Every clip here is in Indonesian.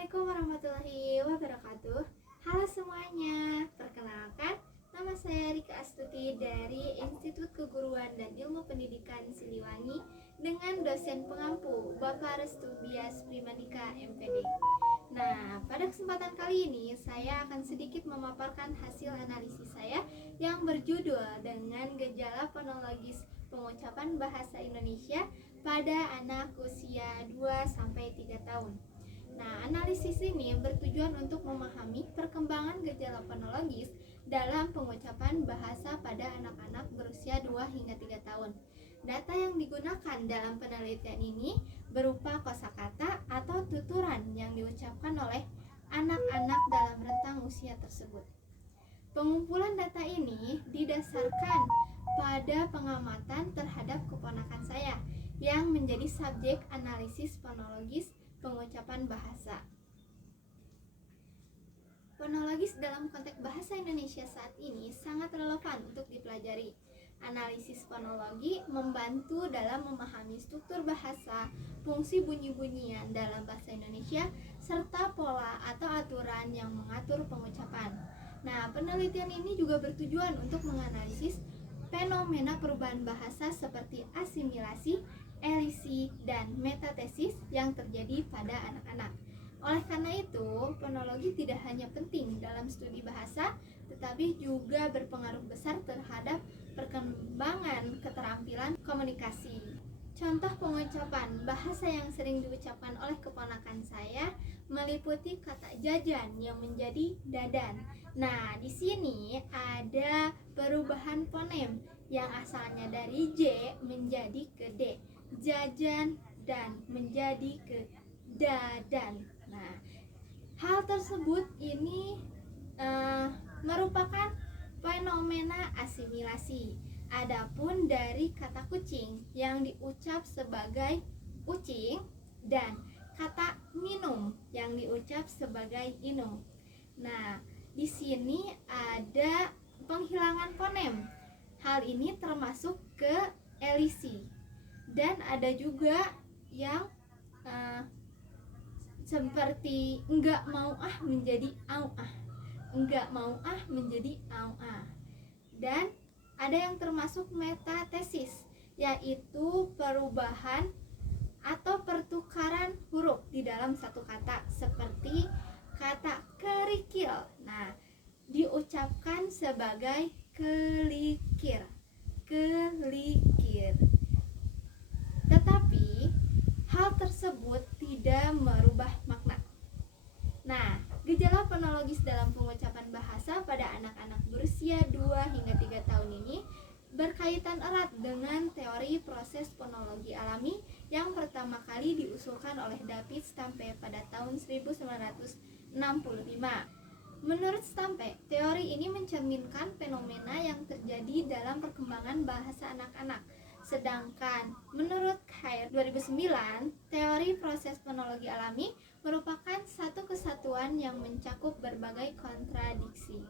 Assalamualaikum warahmatullahi wabarakatuh. Halo semuanya, perkenalkan nama saya Rika Astuti dari Institut Keguruan dan Ilmu Pendidikan Siliwangi dengan dosen pengampu Bapak Restu Bias Primanika MPD. Nah, pada kesempatan kali ini saya akan sedikit memaparkan hasil analisis saya yang berjudul dengan gejala fonologis pengucapan bahasa Indonesia pada anak usia 2-3 tahun. Nah, analisis ini bertujuan untuk memahami perkembangan gejala fonologis dalam pengucapan bahasa pada anak-anak berusia 2 hingga 3 tahun. Data yang digunakan dalam penelitian ini berupa kosakata atau tuturan yang diucapkan oleh anak-anak dalam rentang usia tersebut. Pengumpulan data ini didasarkan pada pengamatan terhadap keponakan saya yang menjadi subjek analisis fonologis pengucapan bahasa. Fonologis dalam konteks bahasa Indonesia saat ini sangat relevan untuk dipelajari. Analisis fonologi membantu dalam memahami struktur bahasa, fungsi bunyi-bunyian dalam bahasa Indonesia, serta pola atau aturan yang mengatur pengucapan. Nah, penelitian ini juga bertujuan untuk menganalisis fenomena perubahan bahasa seperti asimilasi, elisi, dan metatesis yang terjadi pada anak-anak. Oleh karena itu, fonologi tidak hanya penting dalam studi bahasa, tetapi juga berpengaruh besar terhadap perkembangan keterampilan komunikasi. Contoh pengucapan bahasa yang sering diucapkan oleh keponakan saya meliputi kata jajan yang menjadi dadan. Nah, di sini ada perubahan fonem yang asalnya dari J menjadi ke D. Jajan dan menjadi ke dadan. Nah, hal tersebut ini merupakan fenomena asimilasi. Adapun dari kata kucing yang diucap sebagai ucing dan kata minum yang diucap sebagai inum. Nah, di sini ada penghilangan fonem. Hal ini termasuk ke elisi. Dan ada juga yang seperti enggak mau ah menjadi au ah, enggak mau ah menjadi au ah. Dan ada yang termasuk metatesis, yaitu perubahan atau pertukaran huruf di dalam satu kata, seperti kata kerikil. Nah, diucapkan sebagai kelikir, kelikir. Tetapi hal tersebut tidak merubah makna. Nah, gejala fonologis dalam pengucapan bahasa pada anak-anak berusia 2 hingga 3 tahun ini berkaitan erat dengan teori proses fonologi alami yang pertama kali diusulkan oleh David Stampe pada tahun 1965. Menurut Stampe, teori ini mencerminkan fenomena yang terjadi dalam perkembangan bahasa anak-anak. Sedangkan menurut Khair 2009, teori proses fonologi alami merupakan satu kesatuan yang mencakup berbagai kontradiksi.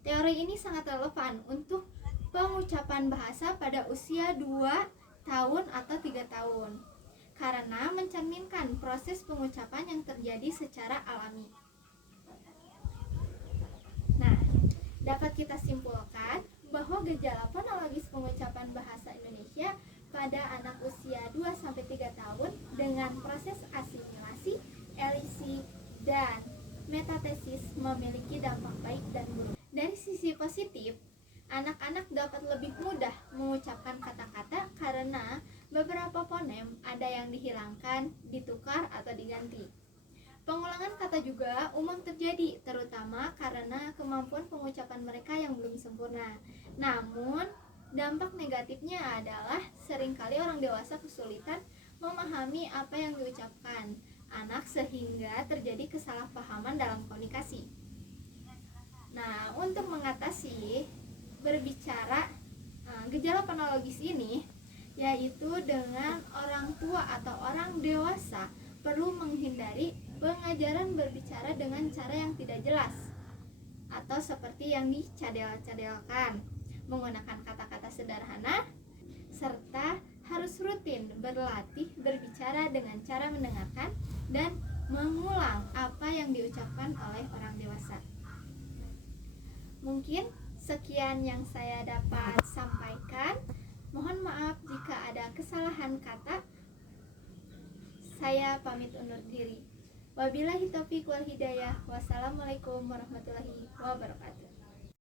Teori ini sangat relevan untuk pengucapan bahasa pada usia 2 tahun atau 3 tahun karena mencerminkan proses pengucapan yang terjadi secara alami. Nah, dapat kita simpulkan bahwa gejala fonologis pengucapan bahasa Indonesia pada anak usia 2-3 tahun dengan proses asimilasi, elisi, dan metatesis memiliki dampak baik dan buruk. Dari sisi positif, anak-anak dapat lebih mudah mengucapkan kata-kata karena beberapa fonem ada yang dihilangkan, ditukar, atau diganti. Pengulangan kata juga umum terjadi, terutama karena kemampuan pengucapan mereka yang belum sempurna. Namun, dampak negatifnya adalah seringkali orang dewasa kesulitan memahami apa yang diucapkan anak sehingga terjadi kesalahpahaman dalam komunikasi. Nah, untuk mengatasi berbicara gejala fonologis ini, yaitu dengan orang tua atau orang dewasa perlu menghindari pengajaran berbicara dengan cara yang tidak jelas atau seperti yang dicadel-cadelkan, menggunakan kata-kata sederhana, serta harus rutin berlatih berbicara dengan cara mendengarkan dan mengulang apa yang diucapkan oleh orang dewasa. Mungkin sekian yang saya dapat sampaikan. Mohon maaf jika ada kesalahan kata. Saya pamit undur diri. Wabillahi taufiq wal hidayah. Wassalamualaikum warahmatullahi wabarakatuh.